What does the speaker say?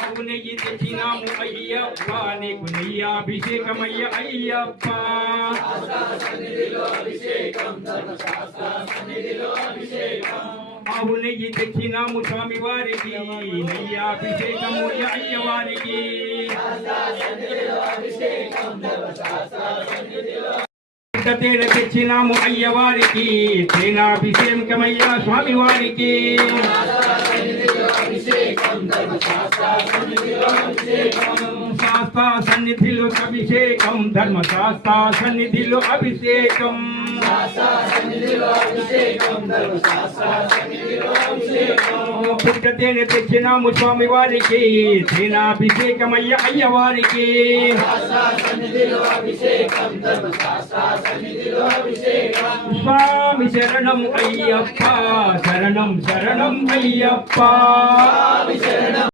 ఆవు నెయ్యి తెచ్చినాము అయ్యప్ప నీకు నెయ్యాభిషేకమయ్య అయ్యప్ప. ఆవు నెయ్యి తెచ్చినాము స్వామి వారికి నెయ్యాభిషేకము అయ్యవారికి. తేనె తెచ్చినాము అయ్యవారికి తేనాభిషేకమయ్య స్వామి వారికి. శాస్త్ర సన్నిధిలో అభిషేకం ధర్మశాస్త్ర సన్నిధిలో అభిషేకం. పుట్ట తేనె తెచ్చినాము స్వామి వారికి తేనాభిషేకమయ్య అయ్యవారికి. స్వామి శరణం అయ్యప్ప శరణం శరణం అయ్యప్ప.